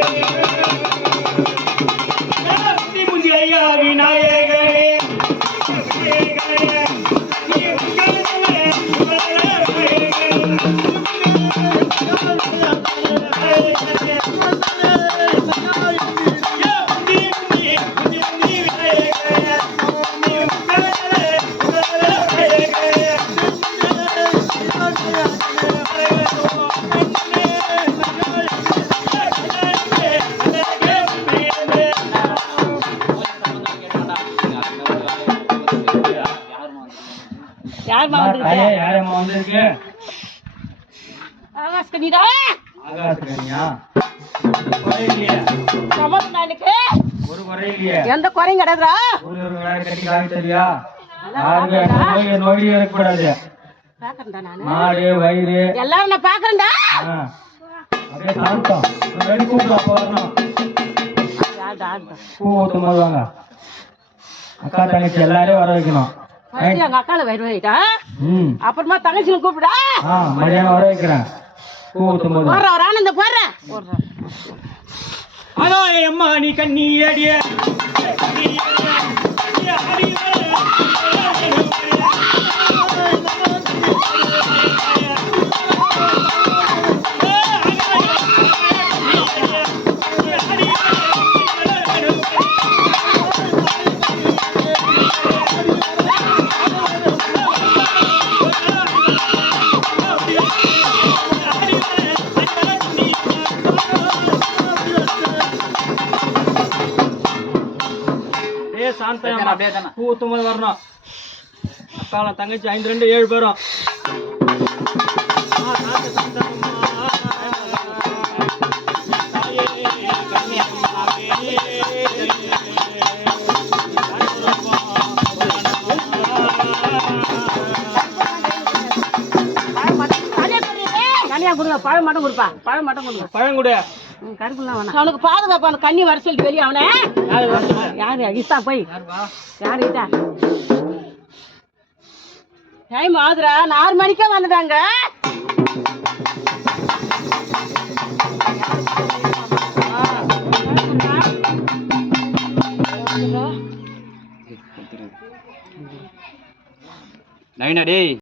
Thank you. வந்துருக்கு? வந்திருக்கு ஆகாஷ் கண்ணிடா ஒரு குறை இல்லையே எந்த குறையும் கிடையாதுடா. ஒரு ஒரு வேலை கட்டி காமி தெரியா யாருங்க நோய் நோய் இருக்கக்கூடாது பாக்குறேன்டா நானு. மாடு வயிறு. எல்லாரும் நான் பாக்குறேன்டா. அப்படியே சாப்பிட்டோம். ரெடி கூப்பிடலாம் அப்போ வரணும். யாருடா யாருடா பூ ஊற்றும் போது வாங்க. அக்கா தங்கச்சி எல்லாரையும் வர வைக்கணும். எங்க அக்கால வருவாயிட்டா ம். அப்புறமா தங்கச்சியும் கூப்பிடா. மதியானம் வர வைக்கிறேன். பூ ஊற்றும் போது போடுற ஒரு ஆனந்த போடுறேன் போடுறேன் அம்மா நீ கண்ணி அடிய. பூ ஊற்றும் போது வரணும். அக்காலாம் தங்கச்சி ஐந்து ரெண்டு ஏழு பேரும். பழம் மட்டும் கொடுப்பா. பழம் மட்டும் கொடுங்க பழங்குடு ம், கருப்புலாம் வேணாம் அவனுக்கு பாதுகாப்பு அந்த கண்ணி வர சொல்லிட்டு வெளியே அவனே யாரு சொல்லு? இஸ்தா போய்? யாரு இதா டைம் ஆகுதுடா நாலு மணிக்கே வந்துட்டாங்க. நவீனா டேய்.